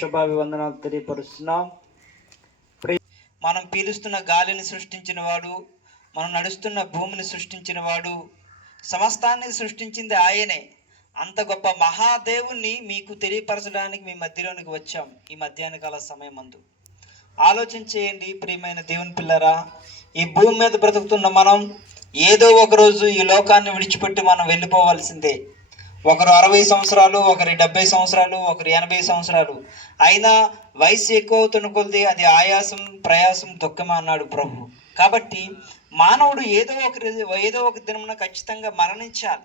శుభాభివందనాలు తెలియపరుస్తున్నాం. మనం పీలుస్తున్న గాలిని సృష్టించిన వాడు మనం నడుస్తున్న భూమిని సృష్టించిన వాడు సమస్తాన్ని సృష్టించింది ఆయనే. అంత గొప్ప మహాదేవుణ్ణి మీకు తెలియపరచడానికి మీ మధ్యలోనికి వచ్చాం ఈ మధ్యాహ్న కాల సమయం అందు ఆలోచన చేయండి ప్రియమైన దేవుని పిల్లరా ఈ భూమి మీద బ్రతుకుతున్న మనం ఏదో ఒక రోజు ఈ లోకాన్ని విడిచిపెట్టి మనం వెళ్ళిపోవాల్సిందే. ఒకరు అరవై సంవత్సరాలు ఒకరి డెబ్బై సంవత్సరాలు ఒకరు ఎనభై సంవత్సరాలు. అయినా వయసు ఎక్కువ అవుతున్న కొద్ది అది ఆయాసం ప్రయాసం దుఃఖమా అన్నాడు ప్రభు. కాబట్టి మానవుడు ఏదో ఒక ఏదో ఒక దినమున ఖచ్చితంగా మరణించాలి.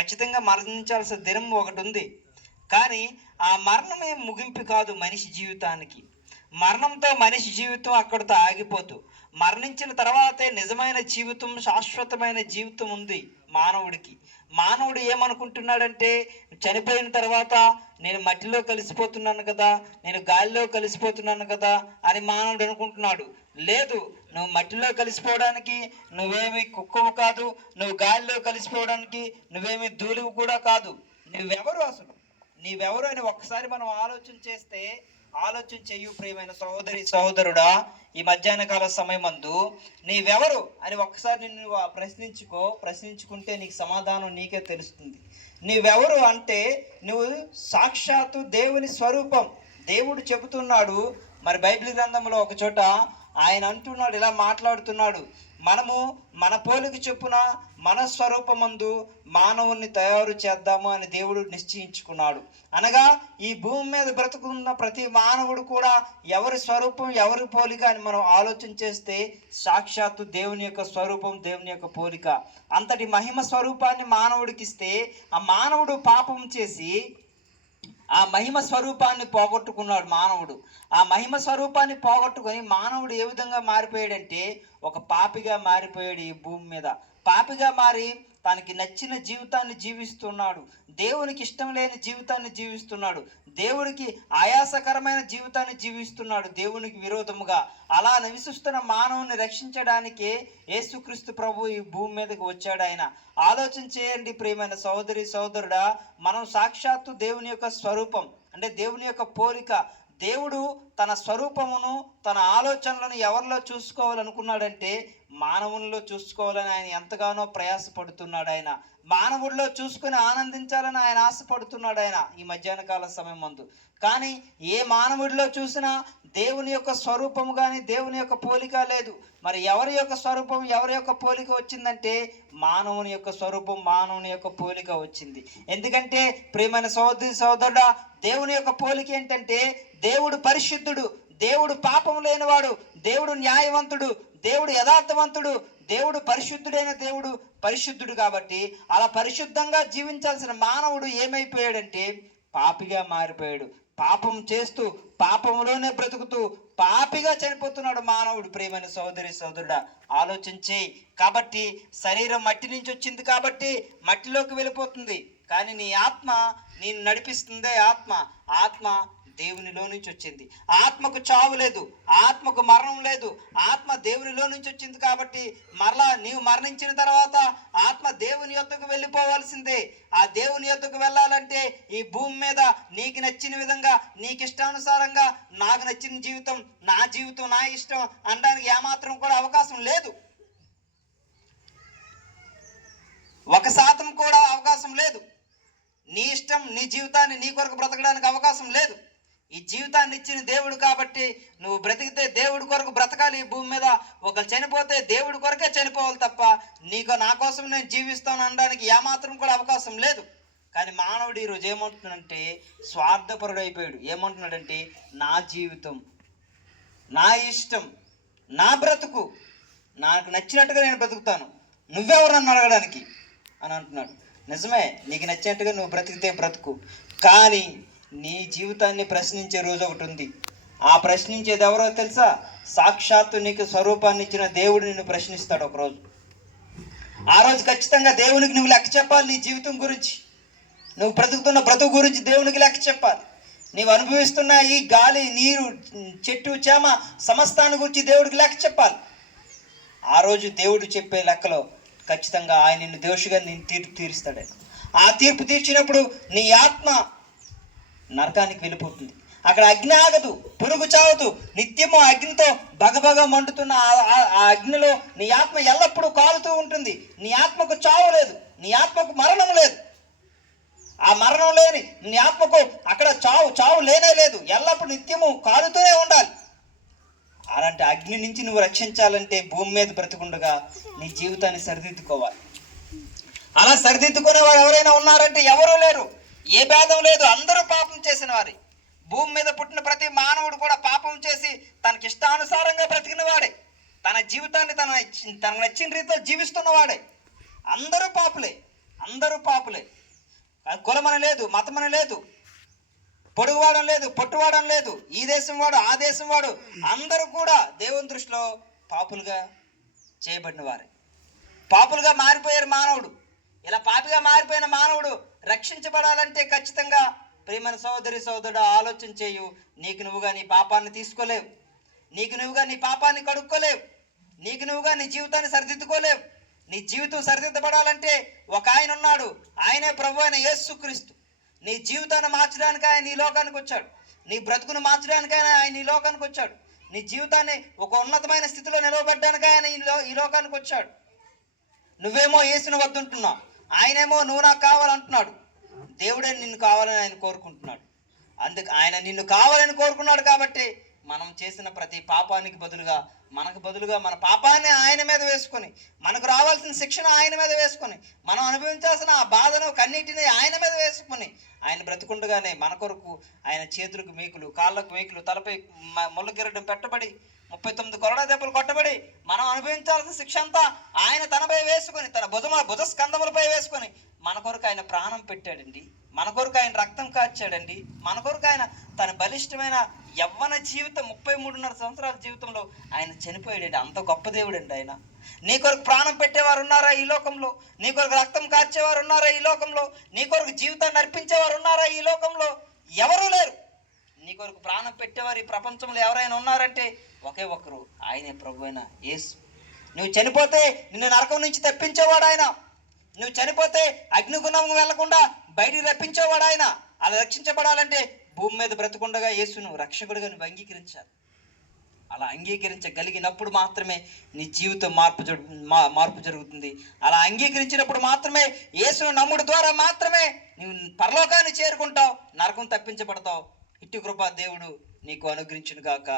ఖచ్చితంగా మరణించాల్సిన దినం ఒకటి ఉంది. కానీ ఆ మరణమే ముగింపు కాదు మనిషి జీవితానికి. మరణంతో మనిషి జీవితం అక్కడితో ఆగిపోతూ మరణించిన తర్వాతే నిజమైన జీవితం శాశ్వతమైన జీవితం ఉంది మానవుడికి. మానవుడు ఏమనుకుంటున్నాడంటే చనిపోయిన తర్వాత నేను మట్టిలో కలిసిపోతున్నాను కదా నేను గాలిలో కలిసిపోతున్నాను కదా అని మానవుడు అనుకుంటున్నాడు. లేదు నువ్వు మట్టిలో కలిసిపోవడానికి నువ్వేమి కుక్కవు కాదు నువ్వు గాలిలో కలిసిపోవడానికి నువ్వేమి ధూళివు కూడా కాదు. నువ్వెవరు అసలు? నీవెవరు అని ఒక్కసారి మనం ఆలోచన చేస్తే ఆలోచన చేయు ప్రియమైన సహోదరి సహోదరుడా ఈ మధ్యాహ్న కాల సమయమందు నీవెవరు అని ఒక్కసారి నిన్ను ఆ ప్రశ్నించుకో ప్రశ్నించుకుంటే నీకు సమాధానం నీకే తెలుస్తుంది. నీవెవరు అంటే నువ్వు సాక్షాత్తు దేవుని స్వరూపం. దేవుడు చెబుతున్నాడు మరి బైబిల్ గ్రంథంలో ఒక చోట ఆయన అంటున్నాడు ఇలా మాట్లాడుతున్నాడు. మనము మన పోలికి చెప్పున మన స్వరూపమందు మానవుణ్ణి తయారు చేద్దాము అని దేవుడు నిశ్చయించుకున్నాడు. అనగా ఈ భూమి మీద బ్రతుకున్న ప్రతి మానవుడు కూడా ఎవరి స్వరూపం ఎవరి పోలిక అని మనం ఆలోచన చేస్తే సాక్షాత్తు దేవుని యొక్క స్వరూపం దేవుని యొక్క పోలిక. అంతటి మహిమ స్వరూపాన్ని మానవుడికిస్తే ఆ మానవుడు పాపం చేసి ఆ మహిమ స్వరూపాన్ని పోగొట్టుకున్నాడు మానవుడు. ఆ మహిమ స్వరూపాన్ని పోగొట్టుకొని మానవుడు ఏ విధంగా మారిపోయాడంటే ఒక పాపిగా మారిపోయాడు ఈ భూమి మీద. పాపిగా మారి తనకి నచ్చిన జీవితాన్ని జీవిస్తున్నాడు. దేవునికి ఇష్టం లేని జీవితాన్ని జీవిస్తున్నాడు. దేవుడికి ఆయాసకరమైన జీవితాన్ని జీవిస్తున్నాడు దేవునికి విరోధముగా. అలా నివసిస్తున్న మానవుని రక్షించడానికి యేసుక్రీస్తు ప్రభు ఈ భూమి మీదకి వచ్చాడు ఆయన. ఆలోచన చేయండి ప్రియమైన సహోదరి సహోదరుడా. మనం సాక్షాత్తు దేవుని యొక్క స్వరూపం అంటే దేవుని యొక్క పోలిక. దేవుడు తన స్వరూపమును తన ఆలోచనలను ఎవరిలో చూసుకోవాలనుకున్నాడంటే మానవునిలో చూసుకోవాలని ఆయన ఎంతగానో ప్రయాసపడుతున్నాడు ఆయన. మానవుడిలో చూసుకుని ఆనందించాలని ఆయన ఆశపడుతున్నాడు ఆయన ఈ మధ్యాహ్న కాల సమయం మందు. కానీ ఏ మానవుడిలో చూసినా దేవుని యొక్క స్వరూపము కానీ దేవుని యొక్క పోలిక లేదు. మరి ఎవరి యొక్క స్వరూపం ఎవరి యొక్క పోలిక వచ్చిందంటే మానవుని యొక్క స్వరూపం మానవుని యొక్క పోలిక వచ్చింది. ఎందుకంటే ప్రియమైన సహోదరి సోదరుడా దేవుని యొక్క పోలిక ఏంటంటే దేవుడు పరిశుద్ధుడు దేవుడు పాపం లేనివాడు దేవుడు న్యాయవంతుడు దేవుడు యథార్థవంతుడు దేవుడు పరిశుద్ధుడైన దేవుడు పరిశుద్ధుడు కాబట్టి అలా పరిశుద్ధంగా జీవించాల్సిన మానవుడు ఏమైపోయాడంటే పాపిగా మారిపోయాడు. పాపం చేస్తూ పాపంలోనే బ్రతుకుతూ పాపిగా చనిపోతున్నాడు మానవుడు. ప్రేమని సోదరి సోదరుడా ఆలోచించి. కాబట్టి శరీరం మట్టి నుంచి వచ్చింది కాబట్టి మట్టిలోకి వెళ్ళిపోతుంది. కానీ నీ ఆత్మ నేను నడిపిస్తుందే ఆత్మ. ఆత్మ దేవునిలో నుంచి వచ్చింది. ఆత్మకు చావు లేదు ఆత్మకు మరణం లేదు. ఆత్మ దేవునిలో నుంచి వచ్చింది కాబట్టి మరలా నీవు మరణించిన తర్వాత ఆత్మ దేవుని యొద్దకు వెళ్ళిపోవాల్సిందే. ఆ దేవుని యొద్దకు వెళ్ళాలంటే ఈ భూమి మీద నీకు నచ్చిన విధంగా నీకు ఇష్టానుసారంగా నాకు నచ్చిన జీవితం నా జీవితం నా ఇష్టం అనడానికి ఏమాత్రం కూడా అవకాశం లేదు. ఒక శాతం కూడా అవకాశం లేదు. నీ ఇష్టం నీ జీవితాన్ని నీ కొరకు బ్రతకడానికి అవకాశం లేదు. ఈ జీవితాన్ని ఇచ్చిన దేవుడు కాబట్టి నువ్వు బ్రతికితే దేవుడి కొరకు బ్రతకాలి. ఈ భూమి మీద ఒక చనిపోతే దేవుడి కొరకే చనిపోవాలి తప్ప నీకు నా కోసం నేను జీవిస్తాను అనడానికి ఏమాత్రం కూడా అవకాశం లేదు. కానీ మానవుడు ఈరోజు ఏమంటున్నాడంటే స్వార్థపరుడు అయిపోయాడు ఏమంటున్నాడంటే నా జీవితం నా ఇష్టం నా బ్రతుకు నాకు నచ్చినట్టుగా నేను బ్రతుకుతాను. నువ్వెవరు నన్ను అడగడానికి? అని అంటున్నాడు. నిజమే నీకు నచ్చినట్టుగా నువ్వు బ్రతికితే బ్రతుకు. కానీ నీ జీవితాన్ని ప్రశ్నించే రోజు ఒకటి ఉంది. ఆ ప్రశ్నించేది ఎవరో తెలుసా? సాక్షాత్తు నీకు స్వరూపాన్ని ఇచ్చిన దేవుడు నిన్ను ప్రశ్నిస్తాడు ఒకరోజు. ఆ రోజు ఖచ్చితంగా దేవునికి నువ్వు లెక్క చెప్పాలి నీ జీవితం గురించి. నువ్వు బ్రతుకుతున్న బ్రతుకు గురించి దేవునికి లెక్క చెప్పాలి. నీవు అనుభవిస్తున్న ఈ గాలి నీరు చెట్టు చేమ సమస్తాన్ని గురించి దేవుడికి లెక్క చెప్పాలి. ఆ రోజు దేవుడు చెప్పే లెక్కలో ఖచ్చితంగా ఆయన నిన్ను దోషిగా నేను తీర్పు తీరుస్తాడే. ఆ తీర్పు తీర్చినప్పుడు నీ ఆత్మ నరకానికి వెళ్ళిపోతుంది. అక్కడ అగ్ని ఆగదు పురుగు చావదు. నిత్యము అగ్నితో బగబగ మండుతున్న ఆ- అగ్నిలో నీ ఆత్మ ఎల్లప్పుడూ కాలుతూ ఉంటుంది. నీ ఆత్మకు చావు లేదు. నీ ఆత్మకు మరణం లేదు. ఆ మరణం లేని నీ ఆత్మకు అక్కడ చావు చావు లేనే లేదు. ఎల్లప్పుడు నిత్యము కాలుతూనే ఉండాలి. అలాంటి అగ్ని నుంచి నువ్వు రక్షించాలంటే భూమి మీద బ్రతికుండగా నీ జీవితాన్ని సరిదిద్దుకోవాలి. అలా సరిదిద్దుకునే వారు ఎవరైనా ఉన్నారంటే ఎవరూ లేరు. ఏ భేదం లేదు అందరూ పాపం చేసిన వారి. భూమి మీద పుట్టిన ప్రతి మానవుడు కూడా పాపం చేసి తనకి ఇష్టానుసారంగా బ్రతికిన వాడే. తన జీవితాన్ని తన తనకు నచ్చిన రీతిలో జీవిస్తున్నవాడే అందరూ పాపులే అందరూ పాపులే. కులమని లేదు మతమని లేదు. పొడుగువాడం లేదు పొట్టువాడం లేదు. ఈ దేశం వాడు ఆ దేశం వాడు. అందరూ కూడా దేవుని దృష్టిలో పాపులుగా చేయబడిన వారే. పాపులుగా మారిపోయారు మానవుడు. ఇలా పాపిగా మారిపోయిన మానవుడు రక్షించబడాలంటే ఖచ్చితంగా ప్రియమైన సోదరి సోదరుడు ఆలోచన చేయు. నీకు నువ్వుగా నీ పాపాన్ని తీసుకోలేవు. నీకు నువ్వుగా నీ పాపాన్ని కడుక్కోలేవు. నీకు నువ్వుగా నీ జీవితాన్ని సరిదిద్దుకోలేవు. నీ జీవితం సరిదిద్దబడాలంటే ఒక ఆయన ఉన్నాడు. ఆయనే ప్రభు అయిన యేసుక్రీస్తు. నీ జీవితాన్ని మార్చడానికి ఆయన ఈ లోకానికి వచ్చాడు. నీ బ్రతుకును మార్చడానికి ఆయన ఆయన ఈ లోకానికి వచ్చాడు. నీ జీవితాన్ని ఒక ఉన్నతమైన స్థితిలో నిలవబెట్టడానికి ఆయన ఈ లో ఈ లోకానికి వచ్చాడు. నువ్వేమో యేసుని వద్దుంటున్నావు. ఆయనేమో నువ్వు నాకు కావాలంటున్నాడు. దేవుడే నిన్ను కావాలని ఆయన కోరుకుంటున్నాడు. అందుకు ఆయన నిన్ను కావాలని కోరుకున్నాడు కాబట్టి మనం చేసిన ప్రతి పాపానికి బదులుగా మనకు బదులుగా మన పాపాన్ని ఆయన మీద వేసుకొని మనకు రావాల్సిన శిక్షణ ఆయన మీద వేసుకొని మనం అనుభవించాల్సిన ఆ బాధను కన్నీటిని ఆయన మీద వేసుకొని ఆయన బ్రతుకుండగానే మన కొరకు ఆయన చేతులకు మేకులు కాళ్ళకు మేకులు తలపై ముళ్ళగిరడం ముళ్ళ పెట్టబడి ముప్పై తొమ్మిది కొరడా దెబ్బలు కొట్టబడి మనం అనుభవించాల్సిన శిక్ష అంతా ఆయన తనపై వేసుకొని తన భుజమ భుజ స్కందములపై వేసుకొని మన కొరకు ఆయన ప్రాణం పెట్టాడండి. మన కొరకు ఆయన రక్తం కాచాడండి. మన కొరకు ఆయన తన బలిష్టమైన యవ్వన జీవితం ముప్పై మూడున్నర సంవత్సరాల జీవితంలో ఆయన చనిపోయాడండి. అంత గొప్ప దేవుడండి ఆయన. నీ కొరకు ప్రాణం పెట్టేవారు ఉన్నారా ఈ లోకంలో? నీ కొరకు రక్తం కార్చేవారు ఉన్నారా ఈ లోకంలో? నీ కొరకు జీవితాన్ని అర్పించేవారు ఉన్నారా ఈ లోకంలో? ఎవరూ లేరు. నీ కొరకు ప్రాణం పెట్టేవారు ఈ ప్రపంచంలో ఎవరైనా ఉన్నారంటే ఒకే ఒక్కరు ఆయనే ప్రభు అయిన యేసు. నువ్వు చనిపోతే నిన్ను నరకం నుంచి తప్పించేవాడు ఆయన. నువ్వు చనిపోతే అగ్నిగుణం వెళ్ళకుండా బయటికి రప్పించేవాడు ఆయన. అలా రక్షించబడాలంటే భూమి మీద బ్రతకుండగా యేసును రక్షకుడిగా నువ్వు అంగీకరించాలి. అలా అంగీకరించగలిగినప్పుడు మాత్రమే నీ జీవితం మార్పు మార్పు జరుగుతుంది. అలా అంగీకరించినప్పుడు మాత్రమే యేసును నమ్ముడు ద్వారా మాత్రమే నువ్వు పరలోకాన్ని చేరుకుంటావు నరకం తప్పించబడతావు. ఇట్టి కృప దేవుడు నీకు అనుగ్రహించును గాక